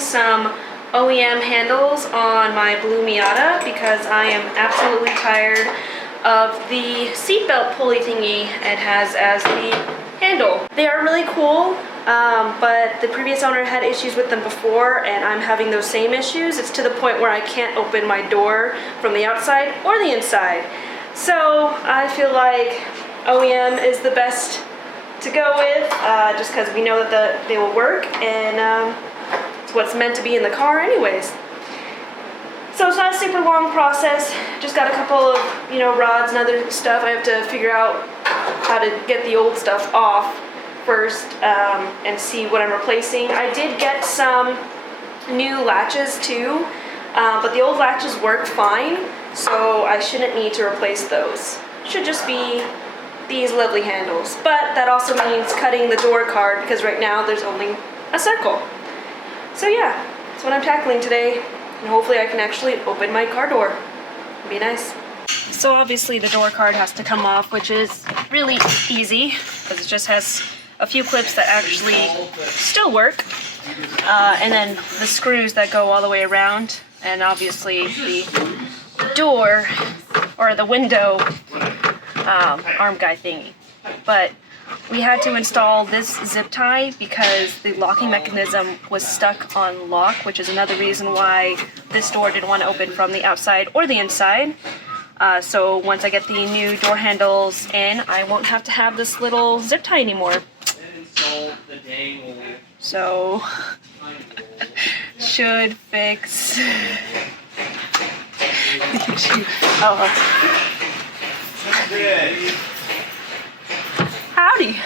some OEM handles on my blue Miata because I am absolutely tired of the seatbelt pulley thingy it has as the handle. They are really cool, but the previous owner had issues with them before, and I'm having those same issues. It's to the point where I can't open my door from the outside or the inside. So I feel like OEM is the best to go with, just because we know that they will work, and it's what's meant to be in the car anyways. So it's not a super long process. Just got a couple of, rods and other stuff. I have to figure out how to get the old stuff off first, and see what I'm replacing. I did get some new latches too, but the old latches work fine, so I shouldn't need to replace those. Should just be these lovely handles. But that also means cutting the door card, because right now there's only a circle. So yeah, that's what I'm tackling today. And hopefully I can actually open my car door. It'd be nice. So obviously the door card has to come off, which is really easy because it just has a few clips that actually still work. And then the screws that go all the way around. And obviously the door, or the window arm guy thingy. But we had to install this zip tie because the locking mechanism was stuck on lock, which is another reason why this door didn't want to open from the outside or the inside. So once I get the new door handles in, I won't have to have this little zip tie anymore. So, should fix. Howdy!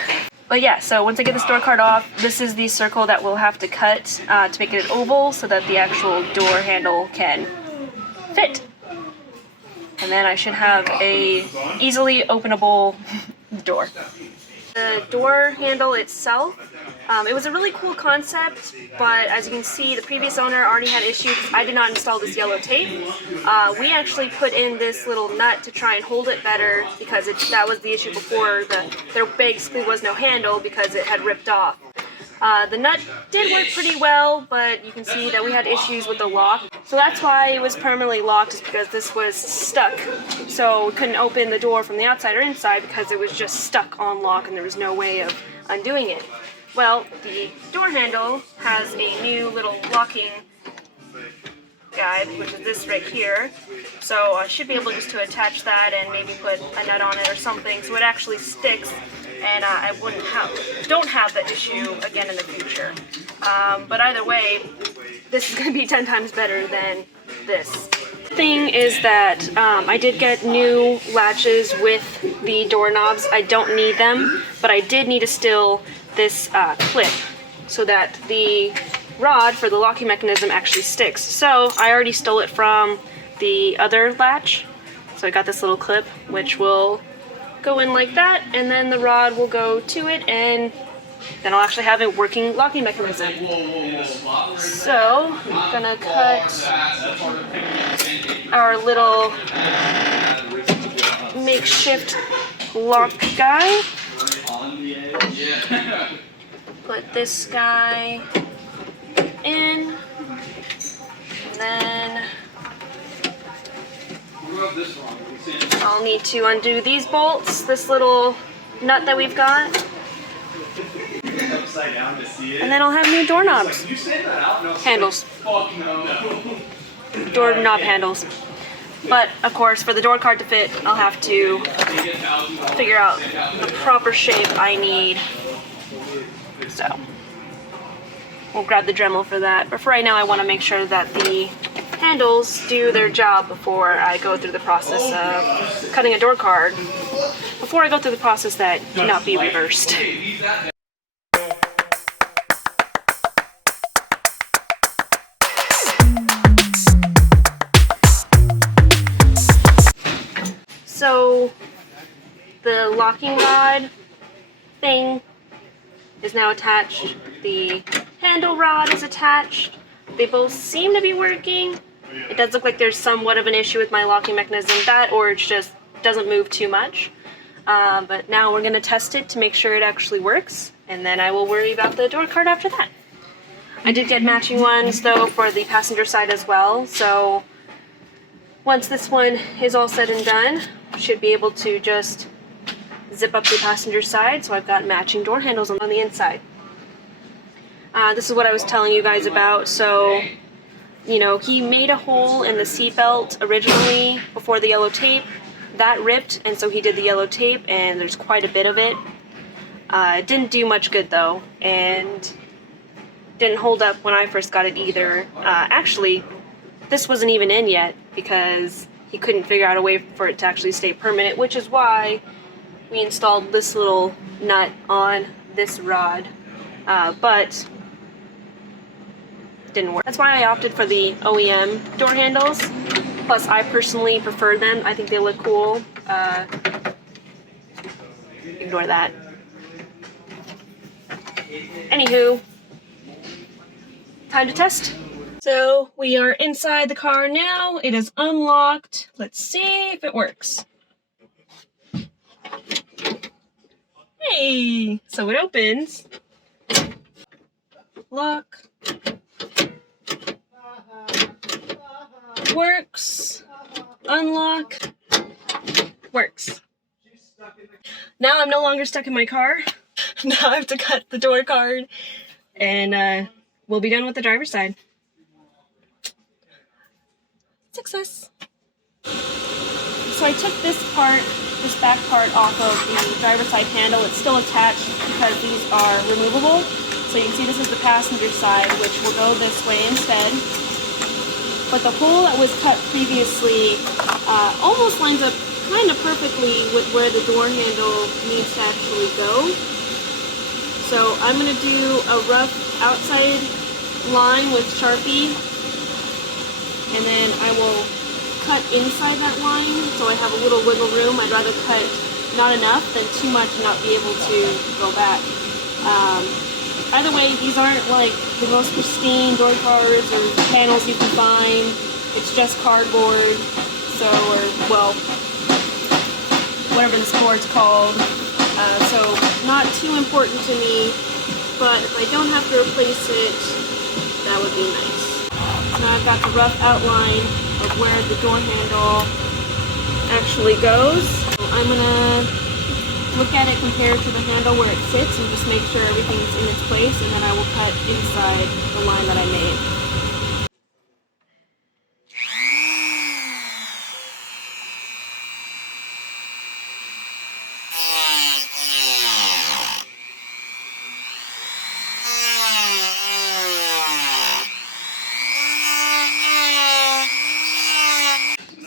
But yeah, so once I get this door card off, this is the circle that we'll have to cut to make it an oval so that the actual door handle can fit. And then I should have a easily openable door. The door handle itself, it was a really cool concept, but as you can see, the previous owner already had issues. I did not install this yellow tape. We actually put in this little nut to try and hold it better because that was the issue before. There basically was no handle because it had ripped off. The nut did work pretty well, but you can see that we had issues with the lock. So that's why it was permanently locked, is because this was stuck. So we couldn't open the door from the outside or inside because it was just stuck on lock and there was no way of undoing it. Well, the door handle has a new little locking guide, which is this right here. So I should be able just to attach that and maybe put a nut on it or something so it actually sticks, and I don't have that issue again in the future. But either way, this is going to be 10 times better than this. Thing is that I did get new latches with the doorknobs. I don't need them, but I did need to still this clip so that the rod for the locking mechanism actually sticks. So I already stole it from the other latch. So I got this little clip which will go in like that, and then the rod will go to it, and then I'll actually have a working locking mechanism. So I'm gonna cut our little makeshift lock guy. Put this guy in, and then I'll need to undo these bolts, this little nut that we've got, and then I'll have new doorknobs, handles, doorknob handles. But of course, for the door card to fit, I'll have to figure out the proper shape I need. So we'll grab the Dremel for that. But for right now, I want to make sure that the handles do their job before I go through the process of cutting a door card. Before I go through the process that cannot be reversed. So the locking rod thing is now attached. The handle rod is attached. They both seem to be working. It does look like there's somewhat of an issue with my locking mechanism, that or it just doesn't move too much. But now we're going to test it to make sure it actually works, and then I will worry about the door card after that. I did get matching ones though for the passenger side as well, so once this one is all said and done, should be able to just zip up the passenger side, so I've got matching door handles on the inside. This is what I was telling you guys about. So, you know, he made a hole in the seatbelt originally before the yellow tape. That ripped, and so he did the yellow tape, and there's quite a bit of it. It didn't do much good though, and didn't hold up when I first got it either. Actually, this wasn't even in yet because he couldn't figure out a way for it to actually stay permanent, which is why we installed this little nut on this rod, but didn't work. That's why I opted for the OEM door handles. Plus, I personally prefer them. I think they look cool. Ignore that. Anywho, time to test. So we are inside the car now. It is unlocked. Let's see if it works. Hey! So it opens. Lock. Works. Unlock. Works. Now I'm no longer stuck in my car. Now I have to cut the door card, and we'll be done with the driver's side. Success. So I took this back part off of the driver's side handle. It's still attached because these are removable. So you can see this is the passenger side, which will go this way instead. But the hole that was cut previously almost lines up kind of perfectly with where the door handle needs to actually go. So I'm going to do a rough outside line with Sharpie, and then I will cut inside that line so I have a little wiggle room. I'd rather cut not enough than too much and not be able to go back. Either way, these aren't like the most pristine door cards or panels you can find. It's just cardboard, so, or, well, whatever this board's called. So not too important to me, but if I don't have to replace it, that would be nice. So now I've got the rough outline of where the door handle actually goes. So I'm gonna look at it compared to the handle where it sits and just make sure everything's in its place, and then I will cut inside the line that I made.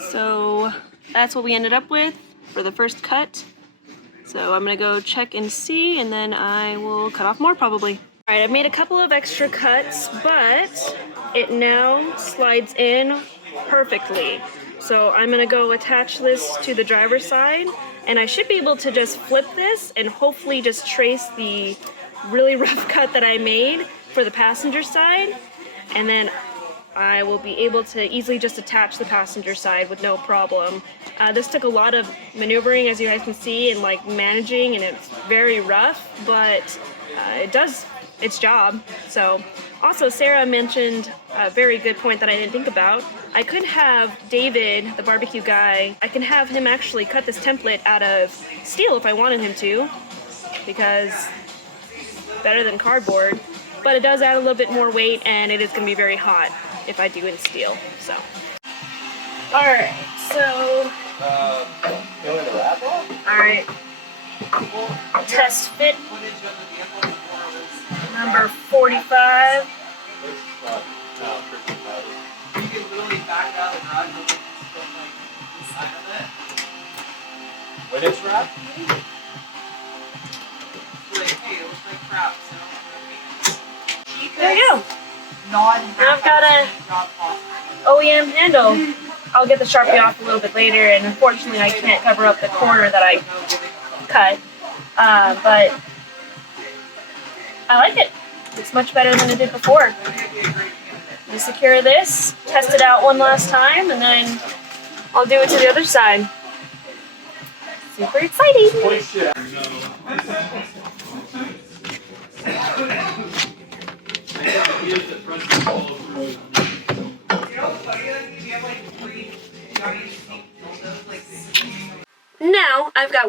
So that's what we ended up with for the first cut. So I'm gonna go check and see, and then I will cut off more probably. All right, I've made a couple of extra cuts, but it now slides in perfectly. So I'm gonna go attach this to the driver's side, and I should be able to just flip this and hopefully just trace the really rough cut that I made for the passenger side, and then I will be able to easily just attach the passenger side with no problem. This took a lot of maneuvering, as you guys can see, and like managing, and it's very rough, but it does its job. So, also Sarah mentioned a very good point that I didn't think about. I could have David, the barbecue guy, I can have him actually cut this template out of steel if I wanted him to, because better than cardboard, but it does add a little bit more weight, and it is going to be very hot if I do in steel. So, alright, so alright, test fit number 45. You can literally back out of the garage and like inside of it. When it's wrapped? Like, hey, it looks like crap, so don't There you go. Now I've got a OEM handle. I'll get the Sharpie off a little bit later, and unfortunately I can't cover up the corner that I cut, but I like it. It's much better than it did before. I'll secure this, test it out one last time, and then I'll do it to the other side. Super exciting!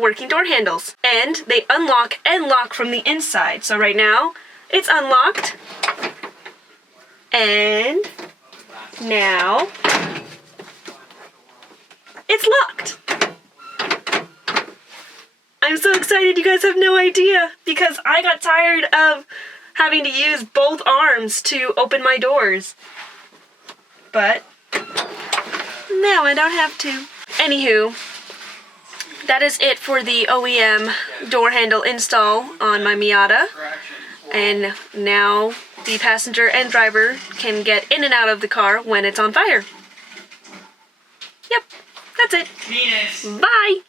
working door handles. And they unlock and lock from the inside. So right now, it's unlocked. And now it's locked. I'm so excited, you guys have no idea, because I got tired of having to use both arms to open my doors. But now I don't have to. Anywho, that is it for the OEM door handle install on my Miata. And now the passenger and driver can get in and out of the car when it's on fire. Yep, that's it. Penis. Bye!